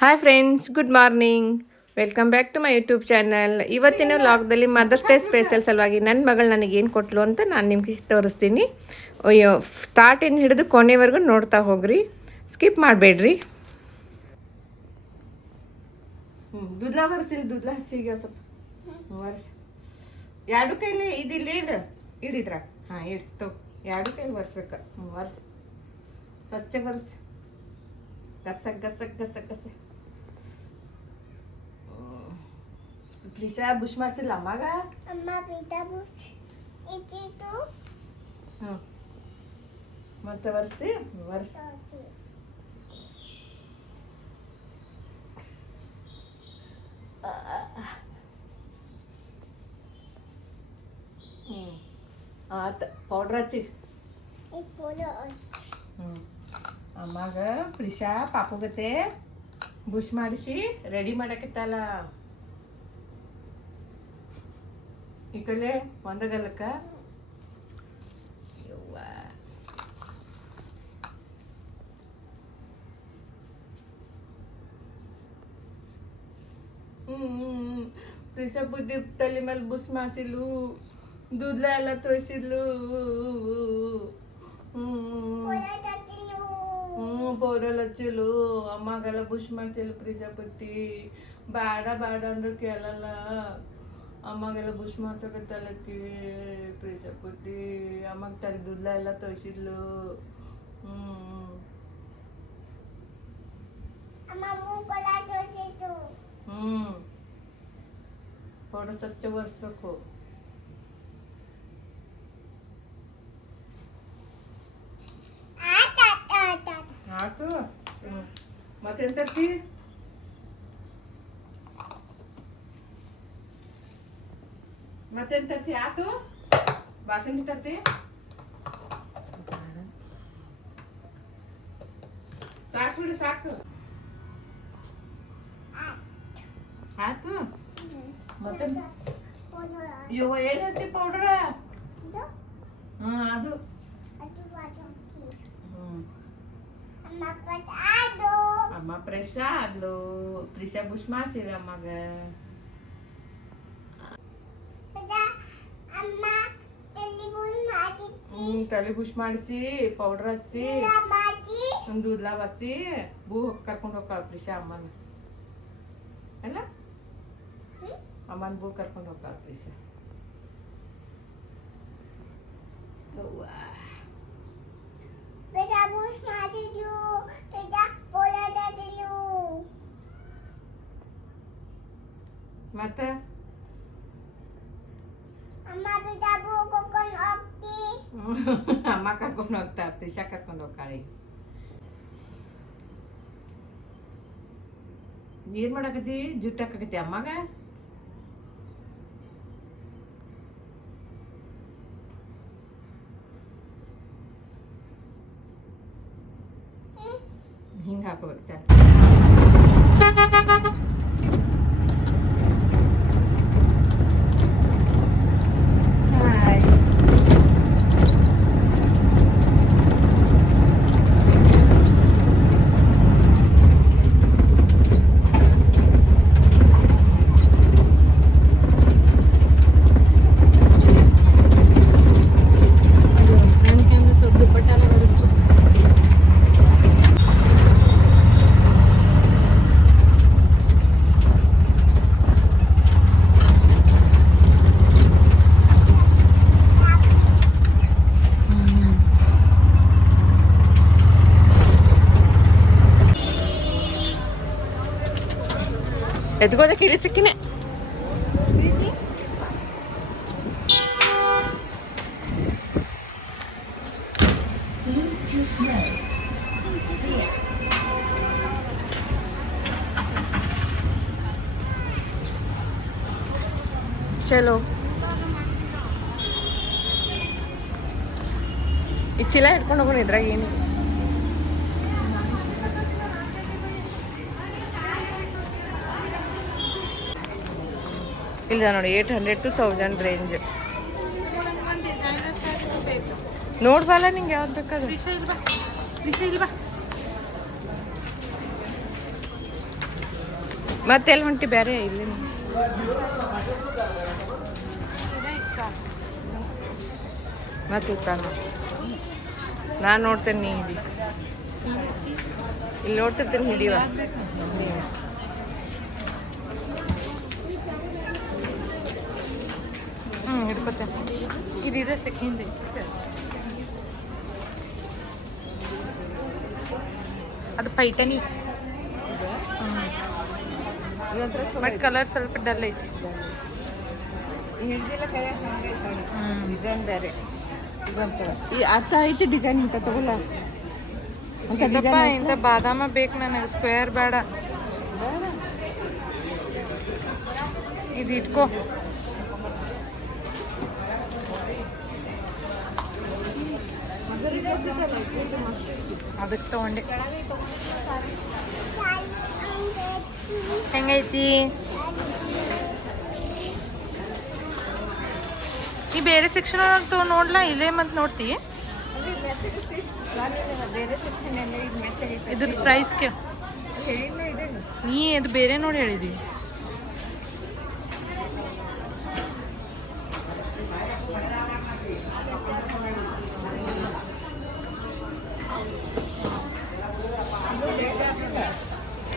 Hi friends, good morning. Welcome back to my YouTube channel. ಇವತ್ತಿನ ವ್ಲಾಗ್ದಲ್ಲಿ mother's day special ಸಲುವಾಗಿ ನನ್ನ ಮಗಳು ನನಗೇನು ಕೊಟ್ಟಲು ಅಂತ ನಾನು ನಿಮಗೆ ತೋರಿಸ್ತೀನಿ. ಅಯ್ಯೋ, ಸ್ಟಾರ್ಟಿಂದ ಹಿಡಿದು ಕೊನೆವರೆಗೂ ನೋಡ್ತಾ ಹೋಗ್ರಿ, ಸ್ಕಿಪ್ ಮಾಡಬೇಡ್ರಿ. ದುದ್ಲ ಬರ್ಸಿಲ್ಲ, ದುದ್ಲ ಹಸಿಗೆ ಸ್ವಲ್ಪ ವರ್ಸ್ ಎರಡು ಕೈಲಿ ಇದಿಲ್ಲ, ಇಡಿದ್ರ ಹಾಂ ಇಡ್ತು, ಎರಡು ಕೈಲಿ ಬರ್ಸ್ಬೇಕು. ವರ್ಸ್ ಸ್ವಚ್ಛ ಬರ್ಸಿ, ಗಸಕ್ ಗಸಕ್ ಗಸಕ್ ಗಸ. ಪ್ರೀಶಾ ಬುಷ್ ಮಾಡ್ಸಿಲ್ಲ ಅಮ್ಮಾಗ. ಹ್ಞೂ ಮತ್ತೆ ವರ್ಸ್ತಿ ವರ್ಸ್. ಹ್ಞೂ ಆತ ಪೌಡ್ರ್ ಹಚ್ಚಿ. ಹ್ಞೂ ಅಮ್ಮಾಗ ಪ್ರಿಷಾ ಪಾಪುಗತೆ ಬುಷ್ ಮಾಡಿಸಿ ರೆಡಿ ಮಾಡಕತ್ತಲ್ಲ. ಈ ಕಲೆ ಒಂದಗಲ್ಲಕ್ಕ ಯವ್ವ. ಪ್ರಿಷಾ ಬುದ್ಧಿ ತಲೆ ಮೇಲೆ ಬುಷ್ ಮಾಡಿಸಿದ್ಲು, ದುದ್ಲ ಎಲ್ಲ ತೋರಿಸಿದ್ಲು. ಪೌಡರ್ ಹಚ್ಚಿಲು, ಅಮ್ಮಗೆಲ್ಲ ಬುಷ್ ಮಾಡ್ಸಿಲ್ಲ. ಪ್ರಿಷಾ ಪುಟ್ಟಿ ಬೇಡ ಬೇಡ ಅಂದ್ರೆ ಕೇಳಲ್ಲ. ಅಮ್ಮಗೆಲ್ಲ ಬುಷ್ ಮಾಡ್ಸಕತ್ತಲ್ಲಕ್ಕಿ ಪ್ರಿಷಾ ಪುಟ್ಟಿ. ಅಮ್ಮಗೆ ತಲೆ ದುದ್ಲ ಎಲ್ಲ ತೋರಿಸಿದ್ಲು. ಪೌಡರ್ ಸ್ವಚ್ಛ ಒರೆಸ್ಬೇಕು. ಆತು ಮತ್ತೆಂತ ತರ್ತಿ? ಮತ್ತೆಂತ ತರ್ತಿ? ಆತು ಬಾಸಂಗಿ ತರ್ತಿ? ಸಾಕು ಬಿಡು, ಸಾಕು. ಆತು ಮತ್ತೆ ಯವ್ವ ಎಲ್ಲಿ ಹಚ್ತಿ ಪೌಡ್ರ? ಹಾಂ ಅದು ಅಮ್ಮ ಪ್ರೆಶ್ ಆದ್ಲು. ಪ್ರಿಷಾ ಬುಷ್ ಮಾಡ್ಸಿರ ಅಮ್ಮಗ. ತಲೆ ಬುಷ್ ಮಾಡಿಸಿ ಪೌಡರ್ ಹಚ್ಚಿ ಒಂದು ದುದ್ಲ ಹಚ್ಚಿ ಬೂ ಕರ್ಕೊಂಡು ಹೋಗ್ತಾಳ ಪ್ರಿಷಾ ಅಮ್ಮನ. ಅಲ್ಲ ಅಮ್ಮನ ಬೂ ಕರ್ಕೊಂಡು ಹೋಗ್ತಾಳ ಪ್ರಿಷಾ. ಮತ್ತೆ ಅಮ್ಮ ಕರ್ಕೊಂಡು ಹೋಗ್ತಾಳ, ಪ್ರಿಷಾ ಕರ್ಕೊಂಡು ಹೋಗ್ತಾಳೆ. ಏನ್ ಮಾಡಕತ್ತಿ? ಜುಟ್ಟು ಹಾಕಕತ್ತಿ ಅಮ್ಮಗ? ಹಿಂಗೆ ಹಾಕೋಬೇಕು. ಎದ್ಗೋದ ಕಿರಿ ಸಿಕ್ಕಿನೇ. ಚಲೋ ಈ ಚೀಲ ಇಟ್ಕೊಂಡು ಹೋಗೋಣ. ಇದ್ರಾಗ ಏನು ಇಲ್ಲ ನೋಡಿ, 800 to 1000 ರೇಂಜ್. ನೋಡ್ಬಲ್ಲ ನಿಂಗೆ ಯಾವ್ದು ಬೇಕಾದ್ರೆ. ಮತ್ತೆಲ್ಲಿ ಹೊಂಟಿ ಬೇರೆ ಇಲ್ಲಿ ಮತ್ತೆ ನಾನು ನೋಡ್ತೇನೆ ನೀ ಹಿಡಿ ಇಲ್ಲಿ ನೋಡ್ತಿರ್ತೇನೆ ಹಿಡಿಯುವ ಹಿಡ್ಕೊತೆ ಇದಿದೆ ಸೆಕೆಂಡ್ ಅದು ಪೈಟನಿ ಬಟ್ ಕಲರ್ ಸ್ವಲ್ಪ ಡಲ್ ಐತಿ ಡಿಸೈನ್ ಬೇರೆ ಅರ್ಥ ಐತಿ ಡಿಸೈನ್ ಇಂಥ ತಗೊಲ್ಲ ಇಂಥ ಬಾದಾಮ ಬೇಕು ನನಗೆ ಸ್ಕ್ವೇರ್ ಬೇಡ ಇದು ಇಟ್ಕೋ ಅದಕ್ಕೆ ತಗೊಂಡೆ ಹೆಂಗೈತಿ ಈ ಬೇರೆ ಸೆಕ್ಷನ್ ಒಳಗೆ ತಗೊಂಡು ನೋಡ್ಲಾ ಇಲ್ಲೇ ಮತ್ತೆ ನೋಡ್ತಿ ಇದ್ರ ಪ್ರೈಸ್ಗೆ ನೀ ಅದು ಬೇರೆ ನೋಡಿ ಹೇಳಿದಿ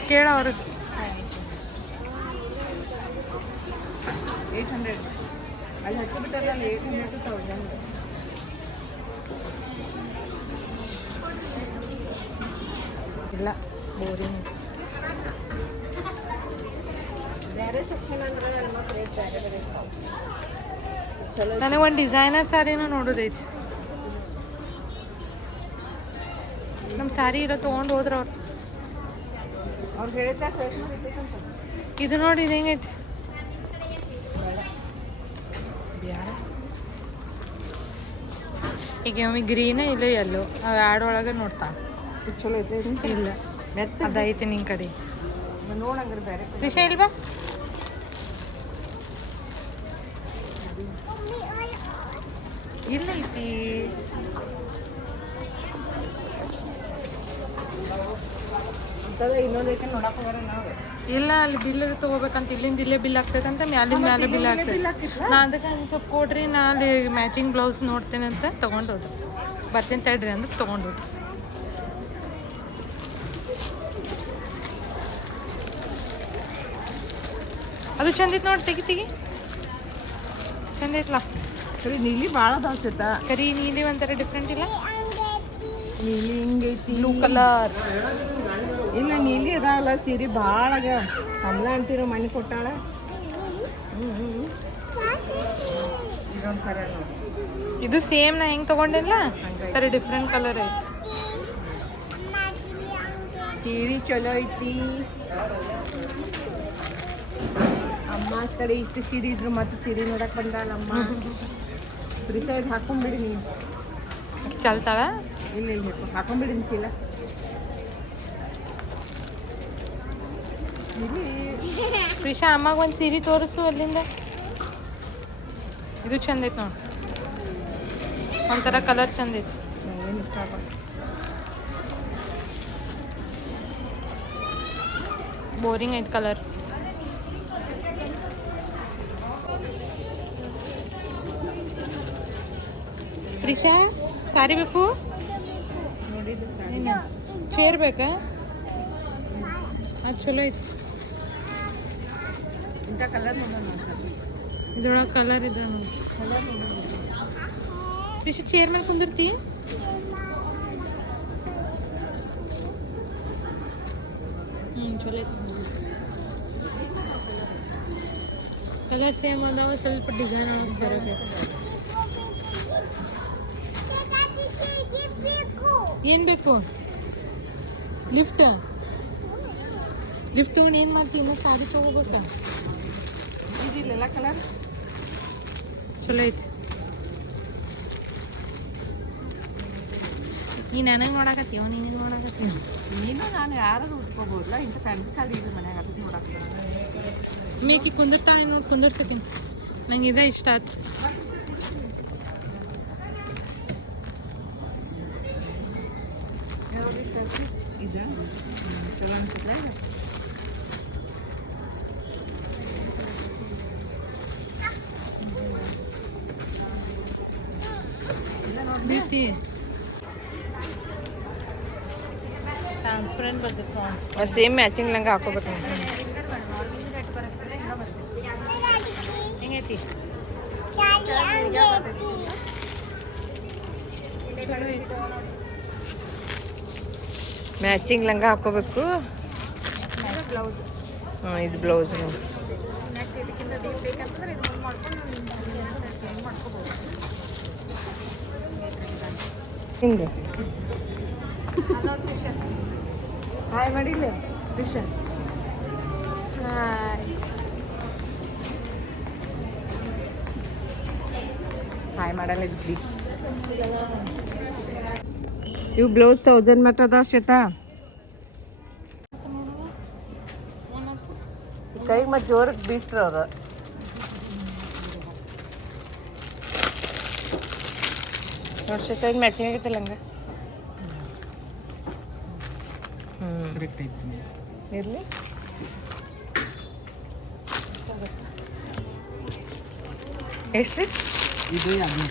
ಕೇಳ ಅವ್ರಿಗೆ 800 ಅಲ್ಲಿ ಹಚ್ಚಿಬಿಟ್ಟಾರಲ್ಲ 800 to 1000 ಇಲ್ಲ ಬೋರಿಂಗ್ ಬೇರೆ ಸೆಕ್ಷನ್ ಅಂದ್ರೆ ಮತ್ತೆ ರೇಟ್ ಬೇರೆ ಬೇರೆ ಚಲೋ ನನಗೆ ಒಂದು ಡಿಸೈನರ್ ಸ್ಯಾರಿನೂ ನೋಡೋದೈತಿ ನಮ್ಮ ಸ್ಯಾರಿ ಇರೋ ತೊಗೊಂಡು ಹೋದ್ರೆ ಅವ್ರು ಹೇಳಿದ್ದ ಇದು ನೋಡಿ ಇದು ಹೆಂಗೈತಿ ಈಗ ಒಮ್ಮೆ ಗ್ರೀನ ಇಲ್ಲ ಎಲ್ಲೋ ಅವು ಆಡ್ ಒಳಗೆ ನೋಡ್ತಾನೆ ಚಲೋ ಐತೆ ಇಲ್ಲ ಅದೈತಿ ನಿನ್ನ ಕಡೆ ನೋಡಂಗ್ರೆ ಬೇರೆ ವಿಷಯ ಇಲ್ವಾ ಇಲ್ಲ ಐತಿ ಇಲ್ಲ ಅಲ್ಲಿ ಬಿಲ್ ತಗೋಬೇಕಂತ ಇಲ್ಲಿಂದ ಇಲ್ಲೇ ಬಿಲ್ ಆಗ್ತೈತಂತ ಮ್ಯಾಲಿಂದ ಮ್ಯಾಲೆ ಬಿಲ್ ಆಗ್ತೈತೆ ನಾ ಅದಕ್ಕೆ ಸ್ವಲ್ಪ ಕೊಡ್ರಿ ನಾ ಅಲ್ಲಿ ಮ್ಯಾಚಿಂಗ್ ಬ್ಲೌಸ್ ನೋಡ್ತೇನೆ ಅಂತ ತೊಗೊಂಡೋದು ಬರ್ತೀನಿ ತಡ್ರಿ ಅಂದ್ರೆ ತೊಗೊಂಡೋದು ಅದು ಚಂದ ಐತಿ ನೋಡಿ ತೆಗಿ ಚಂದ ಐತ್ಲಾ ಕರಿ ನೀಲಿ ಭಾಳ ದಾಸ್ತೈತ ಕರಿ ನೀಲಿ ಒಂಥರ ಡಿಫ್ರೆಂಟ್ ಇಲ್ಲ ನೀಲಿ ಹಿಂಗೈತಿ ಬ್ಲೂ ಕಲರ್ ಇಲ್ಲ ನೀಲಿ ಅದಾವಲ್ಲ ಸೀರೆ ಭಾಳ ಆಗ್ಯಾವ ಕಮಲ ಅಂತೀರೋ ಮನೆ ಕೊಟ್ಟಾಳ ಇದು ಸೇಮ್ ನಾ ಹೆಂಗೆ ತೊಗೊಂಡಿಲ್ಲ ಥರ ಡಿಫ್ರೆಂಟ್ ಕಲರ್ ಐತಿ ಸೀರೆ ಚಲೋ ಐತಿ ಅಮ್ಮ ಕಡೆ ಇಷ್ಟು ಸೀರೆ ಇದ್ರು ಮತ್ತೆ ಸೀರೆ ನೋಡಕ್ ಬಂದಾಳ ಅಮ್ಮ ಪ್ರಿಸೈಡ್ ಹಾಕೊಂಡ್ಬಿಡಿ ನೀವು ಚಲ್ತಾಳ ಇಲ್ಲ ಇಲ್ಲ ಹಾಕೊಂಡ್ಬಿಡಿ ಅನ್ಸಿಲ್ಲ ಪ್ರಿಷಾ ಅಮ್ಮಗೆ ಒಂದು ಸೀರೆ ತೋರಿಸು ಅಲ್ಲಿಂದ ಇದು ಚಂದ ಐತೆ ನೋಡಿ ಒಂಥರ ಕಲರ್ ಚಂದ ಐತಿ ಏನು ಇಷ್ಟ ಬೋರಿಂಗ್ ಐತೆ ಕಲರ್ ಪ್ರಿಷಾ ಸಾರಿ ಬೇಕು ಚೇರ್ ಬೇಕಾ ಅದು ಚಲೋ ಐತಿ ಇಂಥ ಕಲರ್ ಇದ್ರೊಳಗೆ ಕಲರ್ ಇದೆ ನೋಡಿ ಪ್ರಿಷಾ ಚೇರ್ ಮೇಲೆ ಕುಂದಿರ್ತಿ ಚಲೋ ಐತಿ ಕಲರ್ ಸೇಮ್ ಅದಾವ ಸ್ವಲ್ಪ ಡಿಸೈನ್ ಒಳಗೆ ಬರಬೇಕು ಏನು ಬೇಕು ಲಿಫ್ಟ್ ತಗೊಂಡು ಏನು ಮಾಡ್ತೀವಿ ಇನ್ನೂ ಸಾರಿ ತೊಗೋಬೇಕಾ ಇದಿಲ್ಲ ಕಲರ್ ಚಲೋ ಐತಿ ನೀನು ನನಗೆ ನೋಡಕತ್ತೀವ ನೀನು ನೋಡಕತ್ತೀವ ನೀನು ನಾನು ಯಾರು ಉಟ್ಕೋಬೋದಲ್ಲ ಇಂಥ ಫ್ಯಾನ್ಸಿ ಸಾಡಿ ಇಲ್ಲ ಮನ್ಯಾಗ ಅದಕ್ಕೆ ನೋಡಕ್ಕೆ ಮೇಕಿ ಕುಂದಿರ್ತಾಳೆ ನೋಡಿ ಕುಂದಿರ್ತೀನಿ ನಂಗೆ ಇದೇ ಇಷ್ಟ ಆಯ್ತು ಇದು ಚಲೋ ಅನ್ಸುತ್ತೆ ಬಿತ್ತಿ ಟ್ರಾನ್ಸ್ಪರೆಂಟ್ ಬರ್ತದೆ ಸೇಮ್ ಮ್ಯಾಚಿಂಗ್ ಲಂಗ ಹಾಕೋಬೇಕು. ಹೆಂಗೈತಿ ಮ್ಯಾಚಿಂಗ್ ಲಂಗ ಹಾಕೋಬೇಕು. ಹಾಂ ಇದು ಬ್ಲೌಸ್. ಹಿಂಗೆ ಹಾಯ್ ಮಾಡಿಲ್ಲ ರಿಷನ್. ಹಾಯ್ ಹಾಯ್ ಮಾಡಲ್ಲ ಇದ್ರಿ. ಇವು ಬ್ಲೌಸ್ 1000 ಮಟ್ಟ ಅದಾವ ಶ್ವೇತಾ. ಕೈಗೆ ಮತ್ತೆ ಜೋರಕ್ಕೆ ಬೀಟ್ರ ಅವ್ರು. ನೋಡಿ ಶ್ವೇತಾ ಇದು ಮ್ಯಾಚಿಂಗ್ ಆಗೈತಲ್ಲ ಹಂಗೆ. ಇರಲಿ ಎಷ್ಟು ಇದು ಯಾವುದು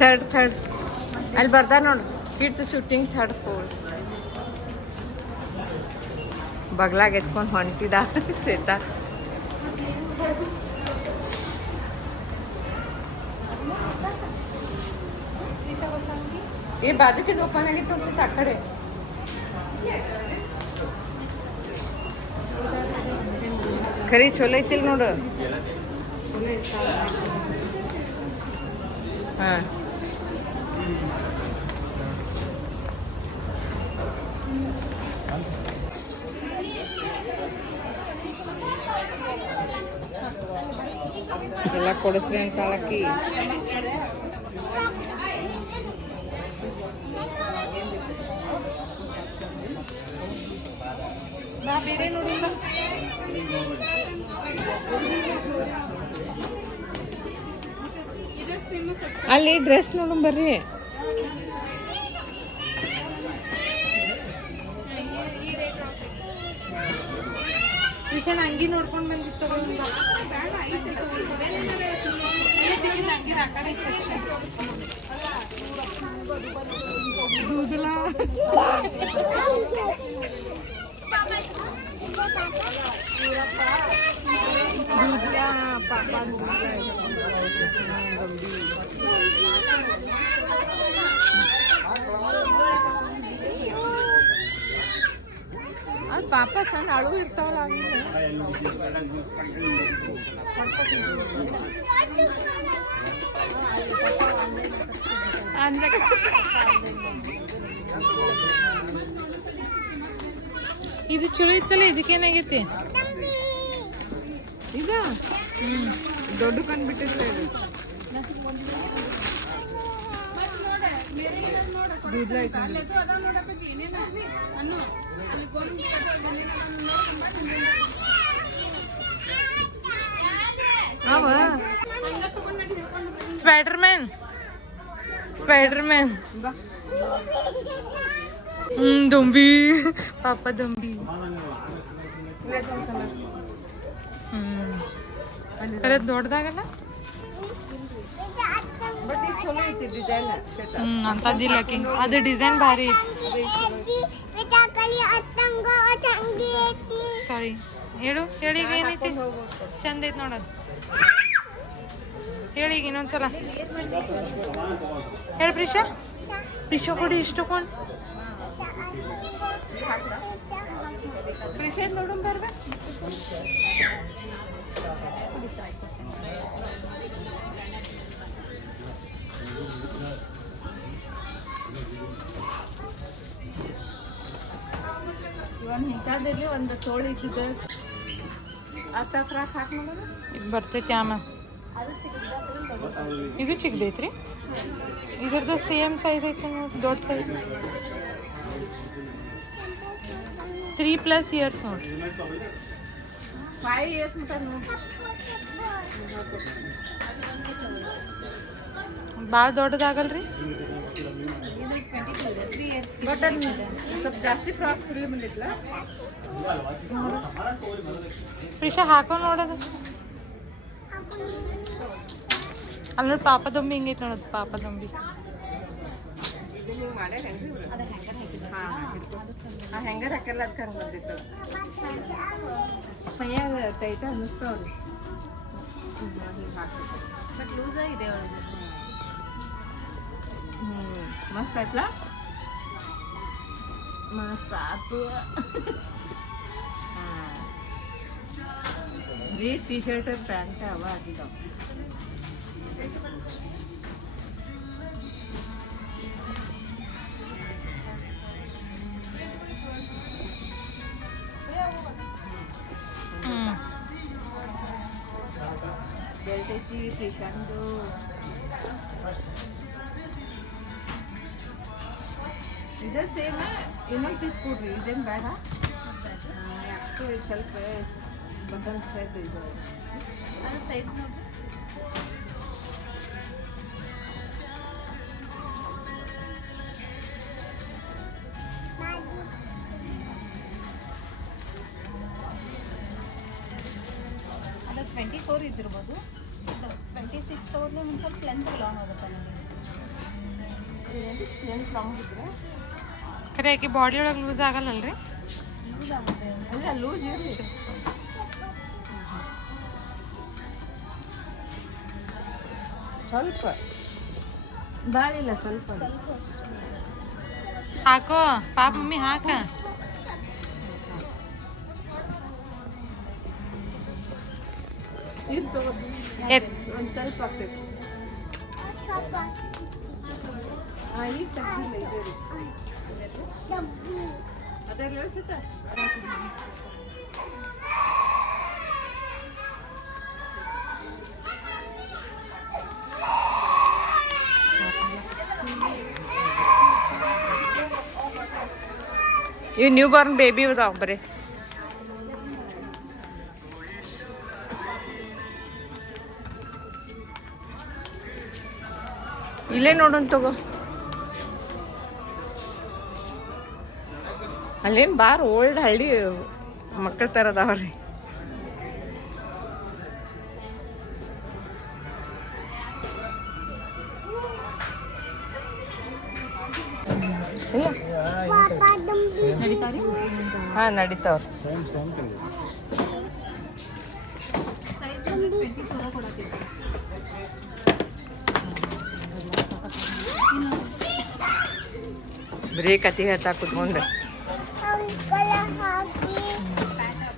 ಥರ್ಡ್ ಅಲ್ಲಿ ಬರ್ದ ನೋಡು ಕಿಡ್ಸ್ ಶೂಟಿಂಗ್ 3rd floor. ಬಗ್ಲಾಗ ಎತ್ಕೊಂಡು ಹೊಂಟಿದ ಶ್ವೇತಾ. ಈ ಬಾಜುಕಿದ ಓಪನ್ ಆಗಿತ್ತು ಅನ್ಸುತ್ತೆ ಆ ಕಡೆ. ಖರೀ ಚಲೋ ಐತಿಲ್ ನೋಡು. ಹಾಂ ಎಲ್ಲ ಕೊಡಿಸ್ರಿ ಅಂತ ಹಾಕಿ. ನಾ ಬೇರೆ ನೋಡಿಲ್ಲ. ಅಲ್ಲಿ ಡ್ರೆಸ್ ನೋಡು ಬರ್ರಿ. ವಿಷನ್ ಅಂಗಿ ನೋಡ್ಕೊಂಡು ಬಂದಿತ್ತು ತಗೊಂಡು ಅಂಗಿ ಆ ಕಡೆ ಸೆಕ್ಷನ್ ಅದು ಪಾಪ ಸಣ್ಣ ಅಳು ಇರ್ತಾವಲ್ಲ ಇದು ಚಲೋ ಇತ್ತಲ್ಲ. ಇದಕ್ಕೇನಾಗೈತಿ ಈಗ ದೊಡ್ಡ ಕಂಡ್ಬಿಟ್ಟಿರ್ತಾ ಇದು. ಸ್ಪೈಡರ್ಮ್ಯಾನ್ ದೊಂಬಿ ಪಾಪ ದೊಂಬಿ. ಬರೋದು ದೊಡ್ಡದಾಗಲ್ಲ ಬಟ್ ಇದು ಚಲೋ ಐತಿ ಡಿಸೈನ್. ಅಂತದಿಲ್ಲ ಕಿಂಗ್ ಅದು ಡಿಸೈನ್ ಭಾರಿ ಐತಿ. ಸಾರಿ ಹೇಳೀಗ ಏನೈತಿ ಚಂದ ಐತಿ ನೋಡೋದು. ಹೇಳೀಗ ಇನ್ನೊಂದ್ಸಲ ಹೇಳಿ ಪ್ರಿಷಾ ಕೊಡಿ ಇಷ್ಟು ಕೊಂಡು ಕ್ರಿಶನ್ ನೋಡೋಣ ಬರ್ಬ. ಇವನ್ ಇಂಥದ್ದಿರ್ಲಿ ಒಂದು ತೋಳು ಇದ್ದಿದ್ದು ಅತ್ತ ಫ್ರಾಕ್ ಹಾಕಿ ನೋಡೋಣ. ಇದು ಬರ್ತೈತಿ ಆಮ. ಇದು ಚಿಕ್ಕದೈತ್ರಿ. ಇದ್ರದ್ದು ಸೇಮ್ ಸೈಜ್ ಐತಿ ನೋಡಿ, ದೊಡ್ಡ ಸೈಜ್ 3+ ಇಯರ್ಸ್ ನೋಡ್ರಿ. 5 years ಮಟ್ಟ ನೋಡಿ. ಭಾಳ ದೊಡ್ಡದಾಗಲ್ರಿ? ಬಟ್ ಅದು ಸ್ವಲ್ಪ ಜಾಸ್ತಿ ಫ್ರಾಕ್ ಫುಲ್ ಬಂದಿತ್ತಲ್ಲ. ಪ್ರಿಷಾ ಹಾಕೊಂಡು ನೋಡೋದು. ಅಲ್ಲಿ ನೋಡಿ ಪಾಪದೊಂಬಿ ಹಿಂಗೈತೆ ನೋಡೋದು, ಪಾಪದೊಂಬಿ. ಹೆಂಗಾರ ಹಾಕಲ್ಲ ಅದಕ್ಕೆ ಹಂಗೆ ಬಂದಿತ್ತು. ಮೈಯಾಗ ಟೈಟ್ ಅನ್ನಿಸ್ತಾವ್ರಿ. ಬಟ್ ಲೂಸ್ ಆಗಿದೆ ಅವಳದು. ಮಸ್ತ್ ಆಯ್ತಲ್ಲ? ಮಸ್ತ್ ಆತು. ಬರೀ ಟಿ ಶರ್ಟ್ ಪ್ಯಾಂಟ್ ಅವ ಆಗಿದ್ದಾವ. ಬೆಲ್ಟ್ ಐತಿ ಶ್ರೀಶಾಂದು. ಇದೇ ಸೇಮ್ ಇನ್ನೊಂದು ಪೀಸ್ ಕೊಡ್ರಿ. ಇದೇನು ಬೇಡ ಯಾಕೆ ಸ್ವಲ್ಪ ಬಟನ್ ಸೆಟ್ ಇದೆ. ಅದು ಸೈಜ್ ನೋಡ್ರಿ. ಅದು 24 ಇದ್ದಿರ್ಬೋದು. 26 ತಗೊಂಡ್ರೆ ಒಂದು ಸ್ವಲ್ಪ ಲೆಂತ್ ಲಾಂಗ್ ಆಗುತ್ತೆ ನನಗೆ. ಏನು ಲಾಂಗ್ ಇದ್ರೆ ಖರೆ ಆಕೆ ಬಾಡಿ ಒಳಗೆ ಲೂಸ್ ಆಗಲ್ಲಲ್ರಿ? ಲೂಸ್ ಆಗುತ್ತೆ. ಅಲ್ಲ ಲೂಸ್ ಇರಲಿ, ಸ್ವಲ್ಪ ಬಾಳಿಲ್ಲ, ಸ್ವಲ್ಪ ಸ್ವಲ್ಪ ಅಷ್ಟೇ. ಹಾಕೋ ಪಾಪ ಮಮ್ಮಿ ಹಾಕ. ಇದು ತಗೋದು ಒಂದು ಸ್ವಲ್ಪ ಆಗ್ತೈತಿ. ಈಗ ತಗ್ಗಿಲ್ಲ ಇದೆ ಅದೆಲ್ಲ ಸುತ್ತ. ಇವು ನ್ಯೂ ಬಾರ್ನ್ ಬೇಬಿ ಅದಾವ ಬರೀ. ಇಲ್ಲೇ ನೋಡೋಣ ತಗೋ. ಅಲ್ಲೇನು ಬಾರ್ ಓಲ್ಡ್ ಹಳ್ಳಿ ಮಕ್ಕಳ ಥರ ಅದಾವ್ರಿ. ಇಲ್ಲ ನಡೀತಾವ್ರಿ. ಹಾಂ ನಡೀತಾವ್ರಿ. ಸೈಜ್ 24 ಕೊಡತ್ತಿತ್ತು. ಬರೀ ಕತೆ ಹೇಳ್ತಾ ಕುತ್ಕೊಂಡು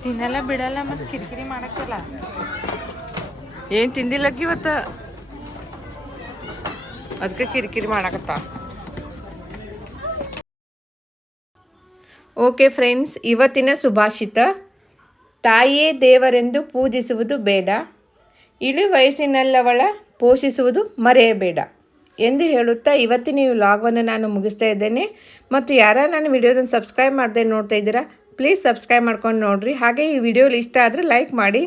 ತಿನ್ನಲ್ಲ ಬಿಡಲ್ಲ ಮತ್ತು ಕಿರಿಕಿರಿ ಮಾಡಕ್ಕಲ್ಲ. ಏನು ತಿಂದಿಲ್ಲಕ್ಕ ಇವತ್ತು, ಅದಕ್ಕೆ ಕಿರಿಕಿರಿ ಮಾಡಕತ್ತ. ಓಕೆ ಫ್ರೆಂಡ್ಸ್, ಇವತ್ತಿನ ಸುಭಾಷಿತ: ತಾಯಿಯೇ ದೇವರೆಂದು ಪೂಜಿಸುವುದು ಬೇಡ, ಇಳಿ ವಯಸ್ಸಿನಲ್ಲವಳ ಪೋಷಿಸುವುದು ಮರೆಯಬೇಡ ಎಂದು ಹೇಳುತ್ತಾ ಇವತ್ತಿನ ಈ ವ್ಲಾಗನ್ನು ನಾನು ಮುಗಿಸ್ತಾ ಇದ್ದೇನೆ. ಮತ್ತು ಯಾರು ನನ್ನ ವಿಡಿಯೋದನ್ನು ಸಬ್ಸ್ಕ್ರೈಬ್ ಮಾಡದೆ ನೋಡ್ತಾ ಇದ್ದೀರಾ, ಪ್ಲೀಸ್ ಸಬ್ಸ್ಕ್ರೈಬ್ ಮಾಡ್ಕೊಂಡು ನೋಡಿರಿ. ಹಾಗೆ ಈ ವಿಡಿಯೋಲಿ ಇಷ್ಟ ಆದರೆ ಲೈಕ್ ಮಾಡಿ,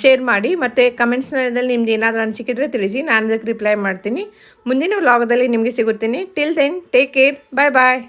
ಶೇರ್ ಮಾಡಿ, ಮತ್ತು ಕಮೆಂಟ್ಸ್ನಲ್ಲಿ ನಿಮ್ದು ಏನಾದರೂ ಅನಿಸಿಕಿದ್ರೆ ತಿಳಿಸಿ, ನಾನು ಅದಕ್ಕೆ ರಿಪ್ಲೈ ಮಾಡ್ತೀನಿ. ಮುಂದಿನ ವ್ಲಾಗದಲ್ಲಿ ನಿಮಗೆ ಸಿಗುತ್ತೀನಿ. ಟಿಲ್ ದೆನ್ ಟೇಕ್ ಕೇರ್, ಬಾಯ್ ಬಾಯ್.